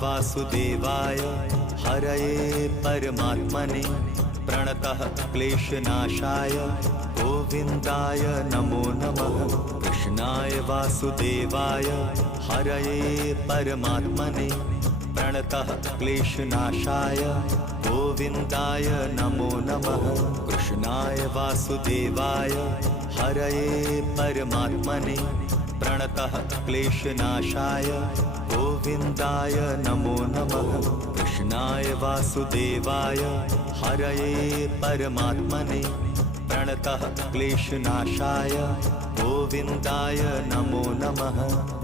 वासुदेवाय हरये परमात्मने प्रणतः क्लेशनाशाय गोविन्दाय नमो नमः। कृष्णाय वासुदेवाय हरये परमात्मने प्रणतः क्लेशनाशाय गोविन्दाय नमो नमः। कृष्णाय वासुदेवाय हरये परमात्मने प्रणतः क्लेशनाशाय गोविन्दाय नमो नमः। कृष्णाय वासुदेवाय हरये परमात्मने प्रणतः क्लेशनाशाय गोविन्दाय नमो नमः।